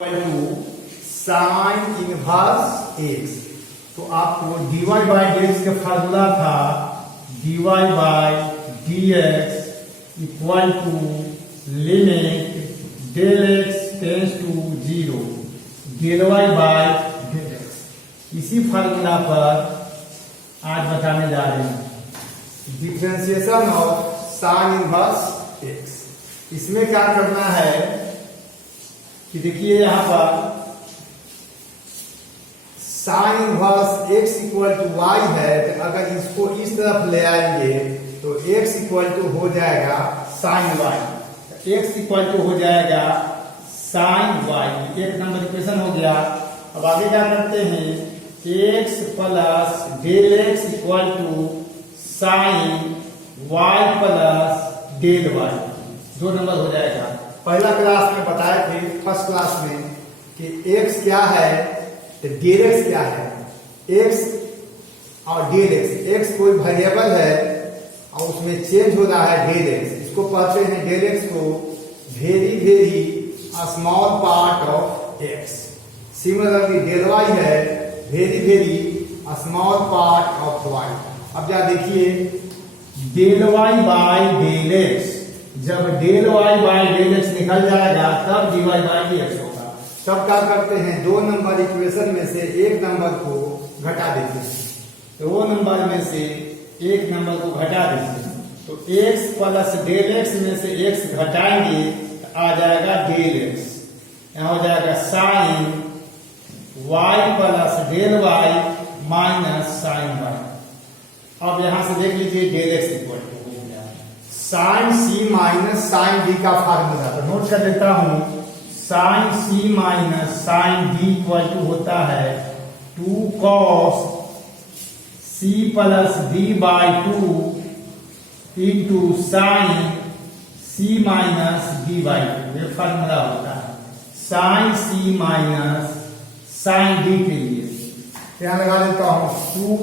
To sign inverse x. तो आपको dy by d x का फार्मूला था dy by d x equal to limit del x tends to zero del y by del x. इसी formula पर आज बताने जा रहे हैं differentiation of sine inverse x. इसमें क्या करना है कि देखिए यहां पर sine inverse x equal to y है, तो अगर इसको इस तरफ ले आएंगे तो एक्स इक्वल टू हो जाएगा sine y, x equal to हो जाएगा साइन वाई। एक नंबर इक्वेशन हो गया। अब आगे क्या करते हैं, x plus del x equal to sine y plus del y, 2 number हो जाएगा। पहला क्लास में बताए थे फर्स्ट क्लास में कि x क्या है तो डेल एक्स क्या है। x और डेल एक्स, x कोई वेरिएबल है और उसमें चेंज हो रहा है डेल एक्स। इसको कहते हैं डेल एक्स को very very small part of x। Similarly del y है very very small part of y। अब क्या देखिए, del y by del x, जब del y by del x निकल जाएगा तब d y by d x होगा। तब क्या करते हैं, 2 नंबर इक्वेशन में से 1 नंबर को घटा देते हैं। तो 2 नंबर में से 1 नंबर को घटा देते हैं, तो x प्लस डेल एक्स में से x घटाएंगे तो आ जाएगा डेल एक्स। यहां हो जाएगा sine y plus del y minus sine y। अब यहां से देख लीजिए del x equal to sine c minus sine d का फार्मूला। तो नोट कर देता हूं, sine c minus sine d equal to होता है 2 cos c plus d by 2 into sine c minus d by 2। ये फार्मूला होता है sine c minus sine d के लिए। यहां लगा देता हूं 2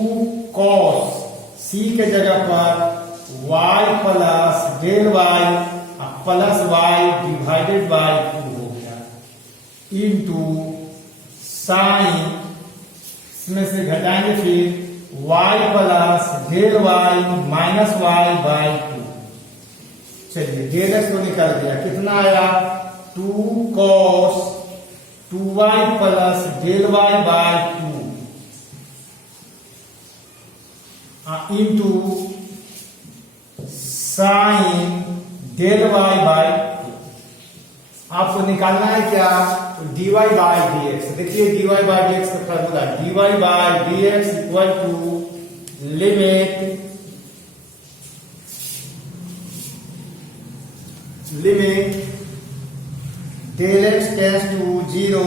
cos सी के जगह पर y plus del y plus y divided by 2 हो गया इंटू साइन, इसमें से घटाएंगे फिर y plus del y minus y by 2। चलिए डेल एक्स को निकाल दिया, कितना आया 2 cos 2y plus del y by 2 into sine del y by 2। आपको निकालना है क्या, तो d y by d x. देखिए d y by d x का formula, d y by d x equal to limit del x tends to zero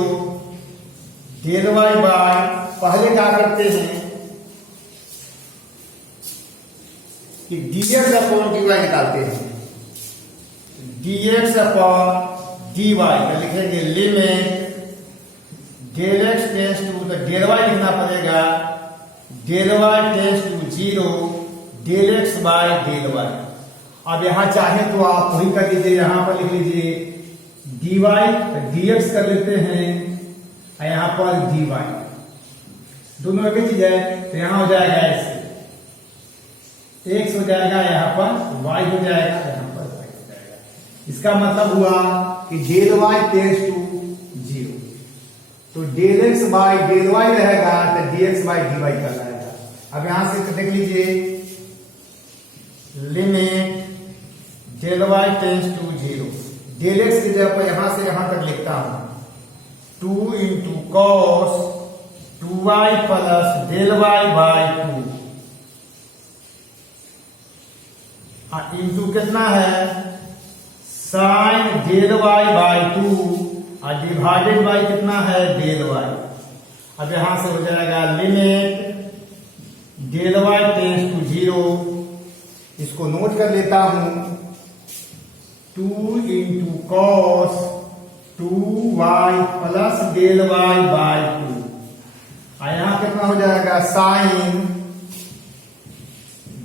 del y by, पहले क्या करते हैं कि dx अपॉन dy निकालते हैं। dx अपॉन dy का लिखेंगे limit del x tends to, तो डेल y लिखना पड़ेगा del y tends to zero del x by del y। अब यहां चाहे तो आप वही कर लीजिए, यहां पर लिख लीजिए dy dx कर लेते हैं और यहां पर dy, दोनों एक ही चीज है। तो यहां हो जाएगा ऐसे, x हो जाएगा यहाँ पर y हो जाएगा, यहाँ पर y हो जाएगा। इसका मतलब हुआ कि del y tends to zero, तो del x by del y रहेगा तो dx बाई dy कर जाएगा। अब यहां से देख लीजिए limit del y tends to zero, del x की जगह पर यहां से यहां तक लिखता हूं 2 into cos 2y plus del y by 2 into कितना है साइन डेल वाई बाई 2 और डिवाइडेड बाई कितना है डेल वाई। अब यहां से हो जाएगा limit del y tends to zero, इसको नोट कर लेता हूं 2 into cos 2y plus del y by 2 और यहां कितना हो जाएगा साइन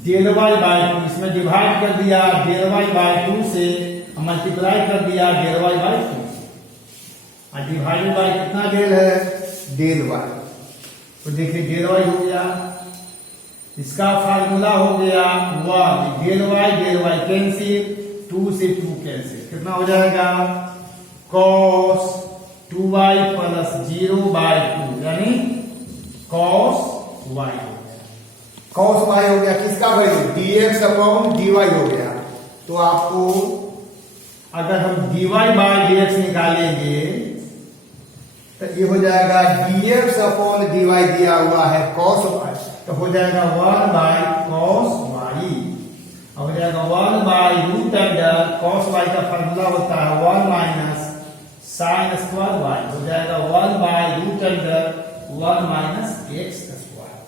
डेल वाई बाई 2, इसमें डिवाइड कर दिया डेल वाई बाई 2 से, मल्टीप्लाई कर दिया डेल वाई बाई 2। और डिवाइडेड बाय कितना डेल है, डेल वाई। तो देखिए डेल वाई हो गया, इसका फार्मूला हो गया 1 डेल वाई कैंसिल, 2 से 2 कैंसिल, कितना हो जाएगा cos 2y प्लस 0/2 यानी cos y हो गया। cos y हो गया किसका वैल्यू, dx अपॉन dy हो गया। तो आपको अगर हम dy बाय dx निकालेंगे तो ये हो जाएगा dx अपॉन dy दिया हुआ है cos y, तो हो जाएगा 1/cos y, हो जाएगा 1/√अंडर cos y का फार्मूला होता है 1 माइनस साइन स्क्वायर y, हो जाएगा 1/√अंडर 1 माइनस x स्क्वायर।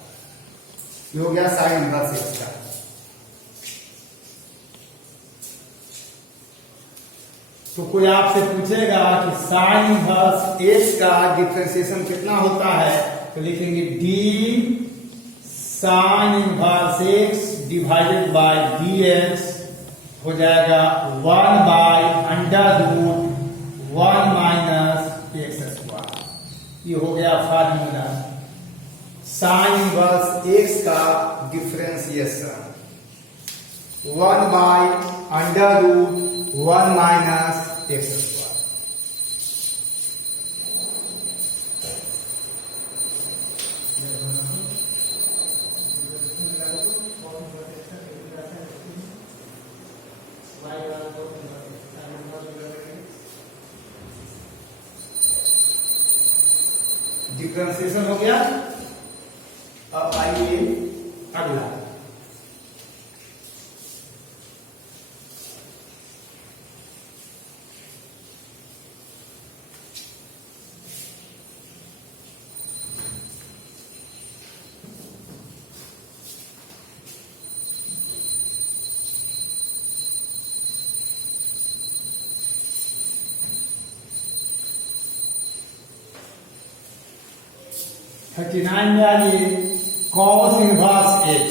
ये हो गया साइन इनवर्स x का। तो कोई आपसे पूछेगा कि साइन इनवर्स x का डिफरेंशिएशन कितना होता है, तो लिखेंगे d sign inverse x divided by dx हो जाएगा 1/√1 माइनस x स्क्वायर। ये हो गया फार्मूला साइन इनवर्स x का differentiation 1/√1 minus x square. Differentiation हो गया। अब आइए अगला, थर्टी 39 में आइए cos इनवर्स x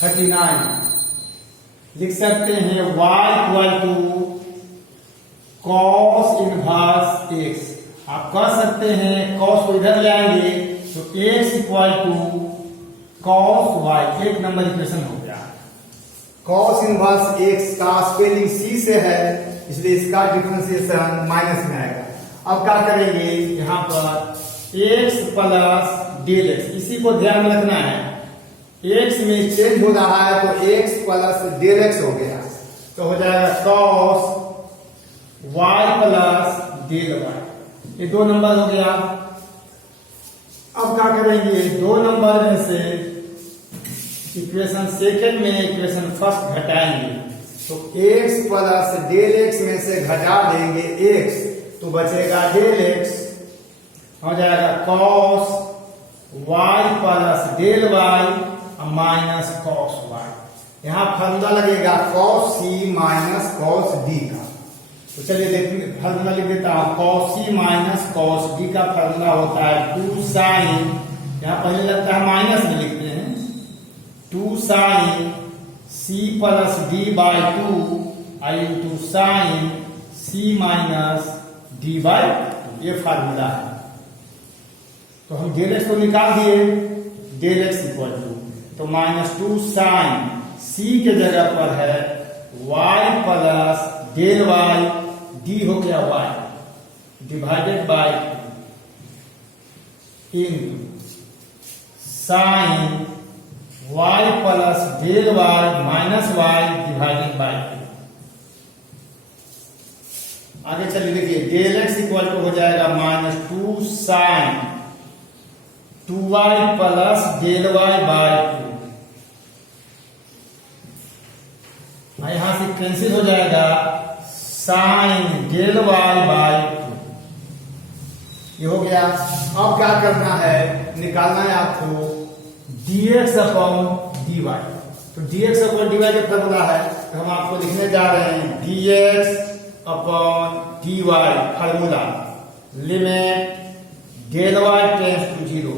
39 लिख सकते हैं y equal to cos inverse x। आप कह सकते हैं cos को इधर ले आएंगे तो x equal to cos y, एक नंबर इक्वेशन हो गया। cos इनवर्स x का स्पेलिंग c से है इसलिए इसका डिफरेंशिएशन माइनस में आएगा। अब क्या करेंगे, यहां पर x प्लस डेल एक्स, इसी को ध्यान में रखना है, x में चेंज हो रहा है तो x प्लस डेल एक्स हो गया, तो हो जाएगा cos y plus del y। ये 2 नंबर हो गया। अब क्या करेंगे, 2 नंबर में से इक्वेशन सेकेंड में इक्वेशन फर्स्ट घटाएंगे, तो x प्लस डेल एक्स में से घटा देंगे x, तो बचेगा डेल एक्स, हो जाएगा cos y plus del y minus cos y। यहां फार्मूला लगेगा cos c माइनस cos d का। तो चलिए देखिए फार्मूला लिख देता हूं, cos c माइनस cos d का फार्मूला होता है 2 साइन, यहां पहले लगता है माइनस में लिखते हैं, 2 sine c plus d by 2 into sine c minus d by 2, ये फार्मूला है। तो हम डेल एक्स को निकाल दिए, डेल एक्स इक्वल टू, तो -2 साइन c के जगह पर है y plus del y, d हो गया y divided by in sine y plus del y minus y divided by 2। आगे चलिए देखिए, डेल एक्स इक्वल टू हो जाएगा -2 sine 2y plus del y by 2, यहां से कैंसिल हो जाएगा साइन डेल y बाय 2, ये हो गया। अब क्या करना है, निकालना है आपको dx अपॉन dy। तो dx अपॉन dy का फॉर्मूला है, तो हम आपको लिखने जा रहे हैं dx upon dy formula limit del y tends to 0,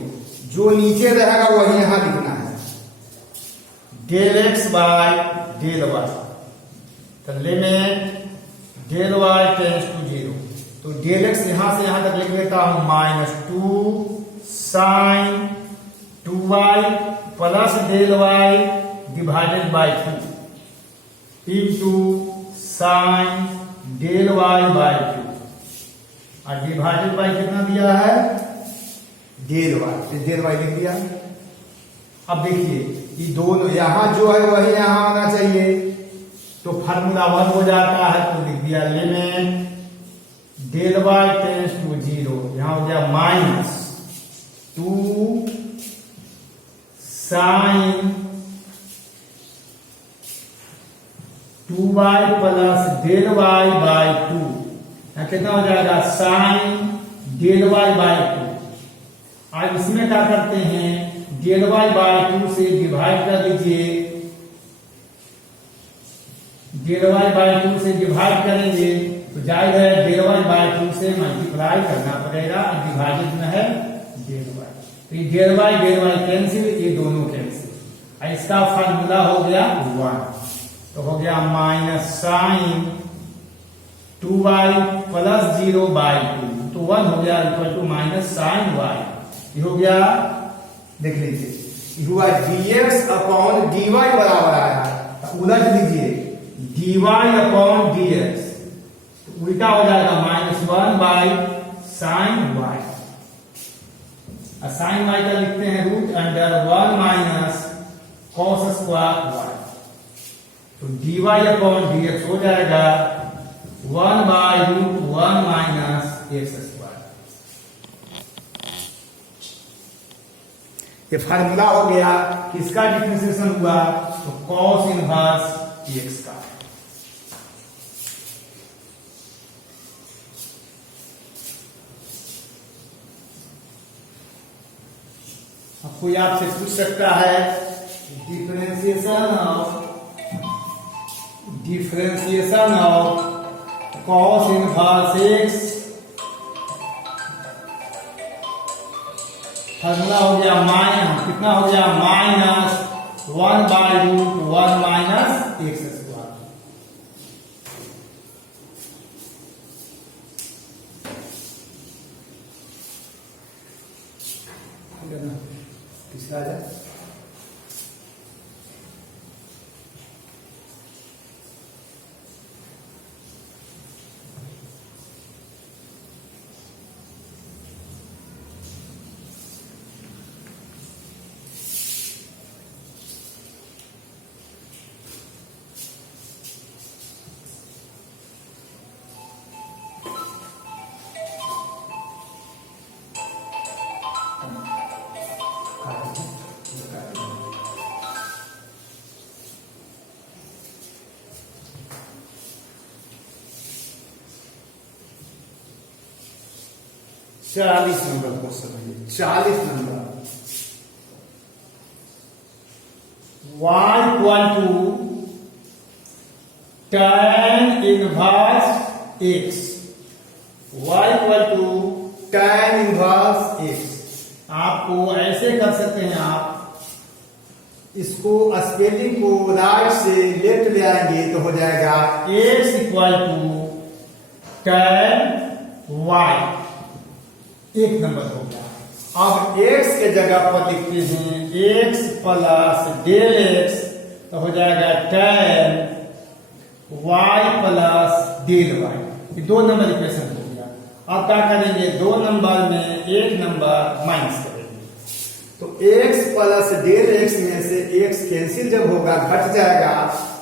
जो नीचे रहेगा वही यहां लिखना है, del x by del y, तो limit del y tends to 0 तो डेल एक्स यहां से यहां तक लिख लेता हूं -2 sine 2y plus del y divided by 2 into sine del y by 2 और डिवाइडेड बाय कितना दिया है डेल y, तो डेल y लिख दिया। अब देखिए ये दोनों यहां जो है वही यहां आना चाहिए, तो फार्मूला 1 हो जाता है, तो लिख दिया limit del y tends to 0, यहां हो गया -2 sine 2y plus del y by 2, यहां कितना हो जाएगा साइन डेल y बाय 2। अब इसमें क्या करते हैं, डेल y बाय 2 से डिवाइड कर दीजिए, डेल y बाय 2 से डिवाइड करेंगे तो जाहिर है डेल y बाय 2 से मल्टीप्लाई करना पड़ेगा, डिवाइडेड में है डेल y, तो ये डेल y कैंसिल, ये दोनों कैंसिल। इसका फार्मूला हो गया 1, तो हो गया minus sign 2y plus 0 bye 2, तो 1 हो गया equal to minus sine y। ये हो गया, देख लीजिए हुआ dx अपॉन dy बराबर आया, उलट लीजिए dy अपॉन dx, तो उल्टा हो जाएगा -1 बाय साइन y, और साइन y का लिखते हैं root under 1 minus cos square y, तो dy अपॉन dx हो जाएगा 1 by root 1 minus x square. ये फार्मूला हो गया, किसका डिफरेंशिएशन हुआ, तो कॉस इनवर्स x का। अब कोई आपसे पूछ सकता है differentiation of cos inverse x, formula हो गया माइनस, कितना हो गया -1 by root 1 minus x square. तीसरा है 40 नंबर क्वेश्चन है, 40 number. y equal to tan inverse x, y equal to tan inverse x। आपको ऐसे कर सकते हैं, आप इसको स्पेलिंग को राइट से लेफ्ट ले आएंगे तो हो जाएगा x equal to tan y, एक नंबर हो गया। अब x के जगह पर लिखते हैं x प्लस डेल x, तो हो जाएगा tan y plus del y, ये 2 नंबर इक्वेशन हो गया। अब क्या करेंगे, 2 नंबर में 1 नंबर माइनस करेंगे, तो x प्लस डेल x में से x कैंसिल जब होगा घट जाएगा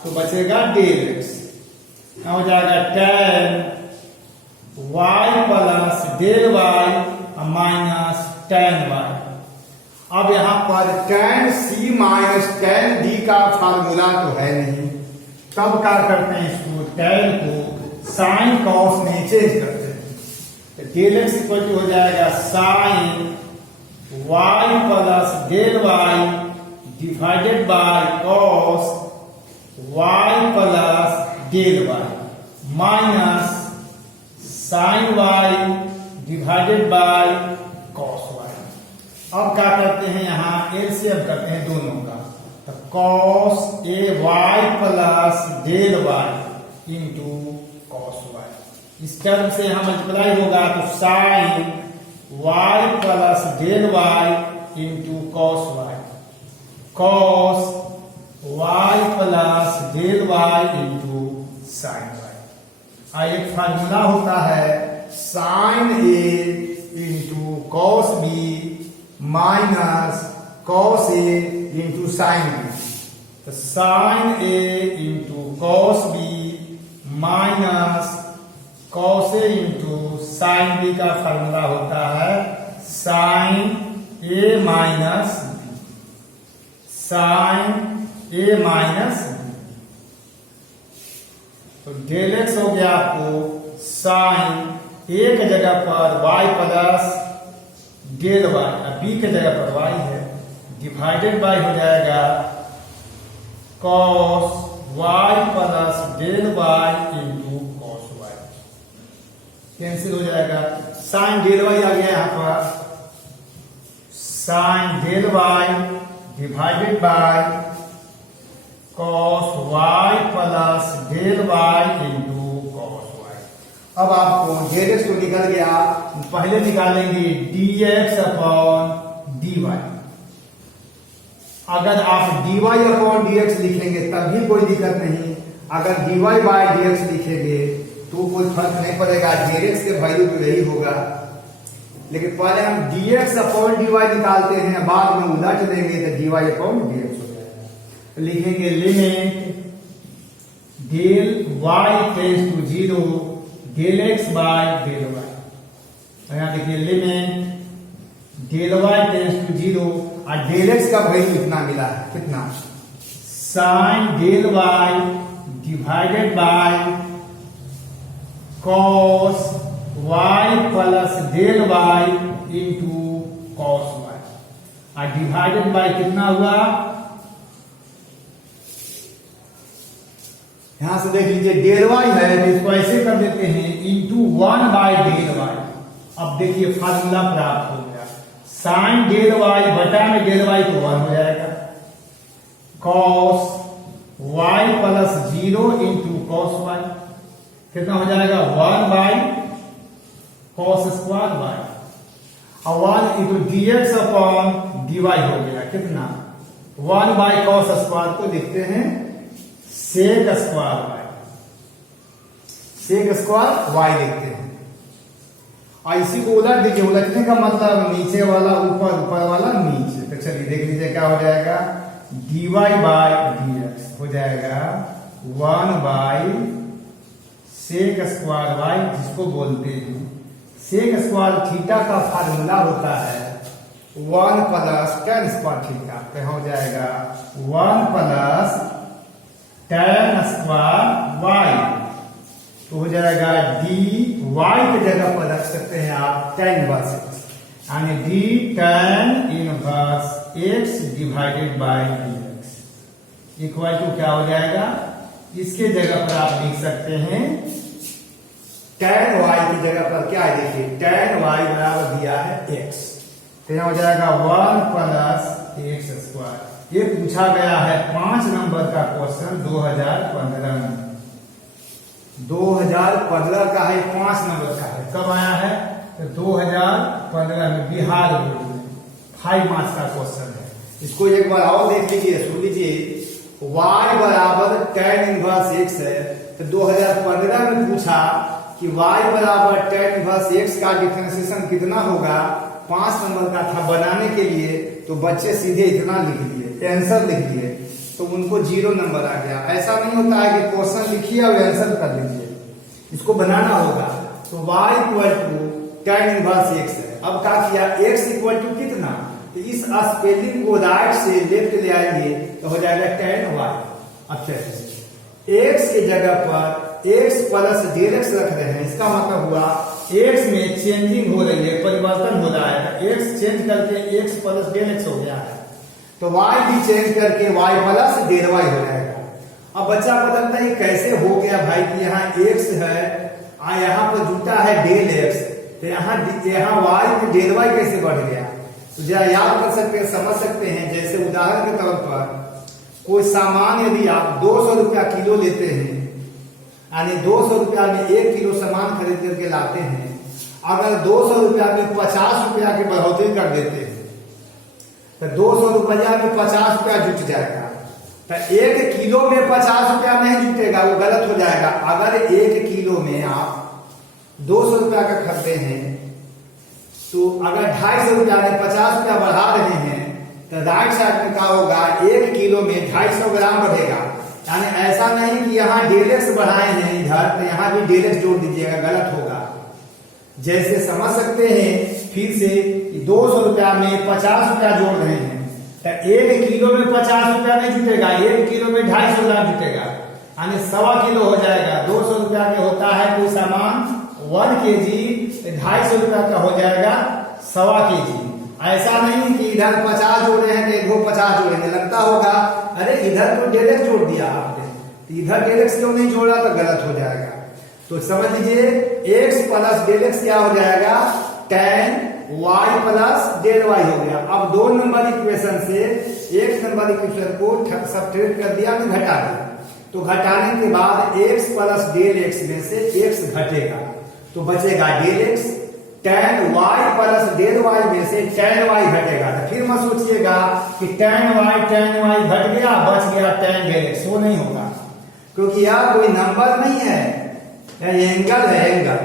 तो बचेगा डेल x, हो जाएगा tan y plus del y minus tan y। अब यहां पर tan c minus tan d का फार्मूला तो है नहीं, तब क्या करते हैं, इसको tan को साइन कॉस में चेंज करते हैं, तो डेल एक्स इक्वल टू हो जाएगा sine y plus del y divided by cos y plus del y minus sine y divided by cos y। अब क्या करते हैं, यहां एलसीएम करते हैं दोनों का, तो cos A Y plus del y into cos y, इस टर्म से यहां मल्टीप्लाई होगा तो sine y plus del y into cos y, cos y plus del y into sine y। एक फार्मूला होता है sine A into cos B minus cos A into sine B. तो sine A into cos B minus cos A into sine B का formula होता है sine ए minus B, sine ए minus b. तो del x हो गया आपको sine a के जगह पर y plus del y, b के जगह पर y है, डिवाइडेड बाय हो जाएगा cos y plus del y into cos y। Cancel हो जाएगा, साइन डेल y आ गया यहाँ पर, sine del y divided by cos y plus del y into cos y। अब आपको dx तो निकल गया, पहले निकालेंगे dx अपॉन dy। अगर आप dy अपॉन dx लिखेंगे तब भी कोई दिक्कत नहीं, अगर dy बाय dx लिखेंगे तो कोई फर्क नहीं पड़ेगा, dx के वैल्यू तो यही होगा। लेकिन पहले हम dx अपॉन dy निकालते हैं, बाद में उलट देंगे तो dy अपॉन dx हो जाएगा। तो लिखेंगे limit del y tends to 0 del x by del y। यहाँ देखिए limit del y tends to 0 और डेल x का वैल्यू इतना मिला है, कितना, sine del y divided by cos y plus del y into cos y, और divided by कितना हुआ, यहां से देख लीजिए डेल y है तो इसको ऐसे कर देते हैं इंटू 1 बाय डेल y। अब देखिए फार्मूला प्राप्त हो गया, साइन डेल y बटा में डेल y तो 1 हो जाएगा, cos y plus 0 into cos y कितना हो जाएगा 1 बाय कॉस स्क्वायर y, और 1 इंटू dx अपॉन dy हो गया, कितना 1 बाय कॉस स्क्वायर को लिखते हैं sec square y, sec square y लिखते हैं। और इसी को उलट दीजिए, उलटने का मतलब नीचे वाला ऊपर, ऊपर वाला नीचे। तो चलिए देख लीजिए क्या हो जाएगा, dy बाय dx हो जाएगा 1 बाय सेक स्क्वायर y, जिसको बोलते हैं सेक स्क्वायर थीटा का फार्मूला होता है 1 प्लस tan स्क्वायर थीटा। तो हो जाएगा 1 प्लस tan स्क्वायर y, तो हो जाएगा dy की जगह पर रख सकते हैं आप tan इनवर्स x, यानी d tan inverse x divided by dx equal to क्या हो जाएगा, इसके जगह पर आप लिख सकते हैं tan y की जगह पर क्या है, देखिए tan y बराबर दिया है x, तो यहां हो जाएगा 1 प्लस x स्क्वायर। ये पूछा गया है 5 नंबर का क्वेश्चन 2015 में, 2015 का है, 5 नंबर का है। कब आया है, तो 2015 में बिहार बोर्ड में 5 मार्क्स का क्वेश्चन है। इसको एक बार और देख लीजिए, सुन लीजिए, y बराबर tan इनवर्स x है, तो 2015 में पूछा कि y बराबर tan इनवर्स x का डिफरेंशिएशन कितना होगा, 5 नंबर का था। बनाने के लिए तो बच्चे सीधे इतना लिख लिए, आंसर लिख लिए, तो उनको 0 नंबर आ गया। ऐसा नहीं होता है कि क्वेश्चन लिखिए और आंसर कर लीजिए, इसको बनाना होगा। तो y equal to tan inverse x है। अब क्या किया, x इक्वल टू कितना, तो इस स्पेलिंग को राइट से लेफ्ट ले आएंगे तो हो जाएगा tan y। अब चलिए x की जगह पर x प्लस डेल x रख रहे हैं, इसका मतलब हुआ x में चेंजिंग हो रही है, परिवर्तन हो रहा है, x चेंज करके x प्लस डेल x हो गया है, तो y भी चेंज करके y प्लस डेल y हो जाएगा। अब बच्चा बदलता है कैसे हो गया भाई, कि यहाँ x है और यहाँ पर जुटा है डेल x, तो यहाँ y में डेल y कैसे बढ़ गया। तो जरा याद कर सकते हैं, समझ सकते हैं। जैसे उदाहरण के तौर पर कोई सामान यदि आप 200 रुपया किलो लेते हैं यानी 200 रुपया में 1 किलो सामान खरीद करके लाते हैं, अगर 200 रुपया में 50 रुपया की बढ़ोतरी कर देते हैं तो 200 रुपया में 50 रुपया जुट जाएगा। तो 1 किलो में 50 रुपया नहीं जुटेगा, वो गलत हो जाएगा। अगर 1 किलो में आप 200 रुपया का खरीदते हैं तो अगर 250 रुपया में 50 रुपया बढ़ा रहे हैं तो राइट साइड में क्या होगा, 1 किलो में 250 ग्राम बढ़ेगा। यानी ऐसा नहीं कि यहाँ डेलेक्स बढ़ाए हैं इधर तो यहाँ भी डेलेक्स जोड़ दीजिएगा, गलत होगा। जैसे समझ सकते हैं फिर से 200 रुपया में 50 रुपया जोड़ रहे हैं तो 1 किलो में 50 रुपया नहीं जुटेगा, 1 किलो में 250 ग्राम जुटेगा, यानी 1.25 किलो हो जाएगा। 200 रुपया के होता है कोई सामान 1 kg, 250 रुपया का हो जाएगा 1.25 kg। ऐसा नहीं कि इधर 50 जोड़े हैं तो इधर 50 जोड़ेंगे, लगता होगा अरे इधर तो डेलेक्स जोड़ दिया आपने, तो इधर डेलेक्स क्यों नहीं जोड़ा, तो गलत हो जाएगा। तो समझ लीजिए x प्लस डेलेक्स क्या हो जाएगा, tan y plus del y हो गया। अब 2 नंबर इक्वेशन से 1 नंबर इक्वेशन को सब्ट्रैक्ट कर दिया, घटा दिया, तो घटाने के बाद x प्लस डेल x में से x घटेगा तो बचेगा del x, tan y plus del y में से tan y घटेगा। तो फिर मत सोचिएगा कि tan y घट गया बच गया tan डेल x, वो नहीं होगा क्योंकि यह कोई नंबर नहीं है, एंगल है, एंगल।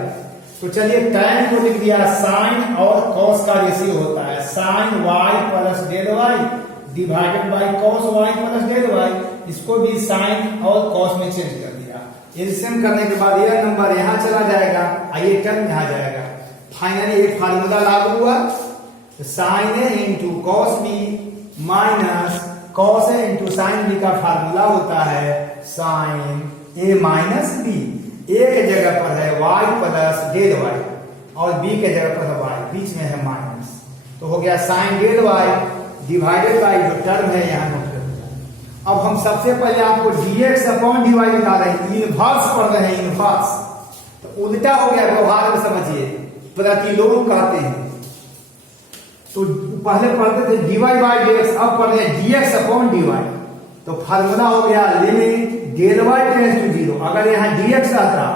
तो चलिए tan को लिख दिया, साइन और कॉस का रेशियो होता है, sine y plus del y divided by cos y plus del y, इसको भी साइन और कॉस में चेंज कर दिया। एलसीएम करने के बाद यह नंबर यहाँ चला जाएगा और ये टर्म यहाँ जाएगा। फाइनली एक फार्मूला लागू हुआ, sine A into cos B minus cos A into sine B का फार्मूला होता है sine A minus B. A के जगह पर है y प्लस डेल y और b के जगह पर है y, बीच में है माइनस, तो हो गया sine del y divided by जो टर्म है यहाँ नोट कर दिया। अब हम सबसे पहले आपको dx अपॉन dy निकाल रहे हैं, इनवर्स पढ़ रहे हैं, इनवर्स तो उल्टा हो गया, व्यवहार में समझिए, प्रतिलोम कहते हैं। तो पहले पढ़ते थे dy बाय dx, अब पढ़ रहे हैं dx अपॉन dy। तो फार्मूला हो गया limit del y tends to 0। अगर यहाँ dx रहता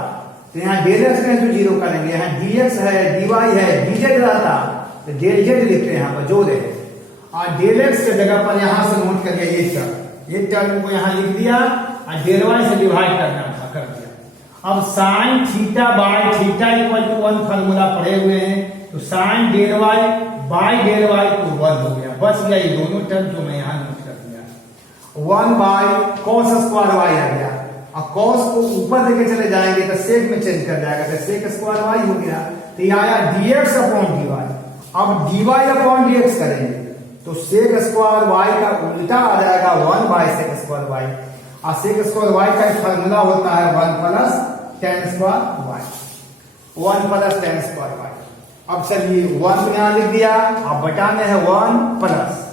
तो यहाँ डेल x टेंड्स टू 0 करेंगे, यहाँ dx है dy है dz रहता तो डेल z लिखते हैं यहाँ पर जोड़े, और डेल x के जगह पर यहाँ से नोट करिए ये टर्म को यहाँ लिख दिया और डेल y से डिवाइड करना था, कर दिया। अब sine theta by theta equal to 1 formula पढ़े हुए हैं, तो sine del y by del y तो 1 हो गया, बच गया ये दोनों टर्म जो मैं यहाँ नोट कर दिया। 1 बाय कॉस स्क्वायर y आ गया, और कॉस को ऊपर लेके चले जाएंगे तो सेक में चेंज कर जाएगा, तो सेक स्क्वायर y हो गया। तो ये आया dx अपॉन dy। अब dy अपॉन dx करेंगे तो सेक स्क्वायर y का उल्टा आ जाएगा 1 बाय सेक स्क्वायर y, और सेक स्क्वायर y का फार्मूला होता है 1 plus tan square y, 1 plus tan square y। अब चलिए 1 यहाँ लिख दिया, अब बटा में है 1 प्लस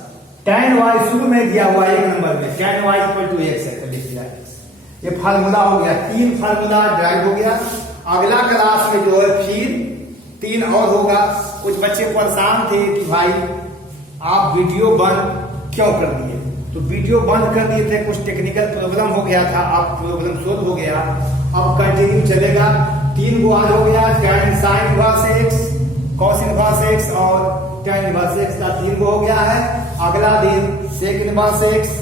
tan y शुरू में दिया हुआ 1 नंबर में, tan y equal to x है तो लिख दिया x। ये फार्मूला हो गया, 3 फार्मूला ड्राइव हो गया। अगला क्लास में जो है फिर 3 और होगा। कुछ बच्चे परेशान थे कि भाई आप वीडियो बंद क्यों कर दिए, तो वीडियो बंद कर दिए थे, कुछ टेक्निकल प्रॉब्लम हो गया था, अब प्रॉब्लम सोल्व हो गया, अब कंटिन्यू चलेगा। 3 गो आज हो गया, tan sine inverse x, cos inverse x और tan इनवर्स x का 3 गो हो गया है। अगला दिन sec inverse x,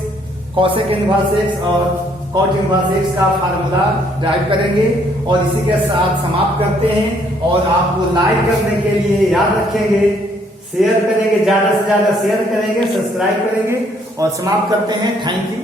cosec inverse x और कॉट इनवर्स x का फार्मूला ड्राइव करेंगे, और इसी के साथ समाप्त करते हैं। और आपको लाइक करने के लिए याद रखेंगे, शेयर करेंगे, ज्यादा से ज्यादा शेयर करेंगे, सब्सक्राइब करेंगे, और समाप्त करते हैं। Thank you.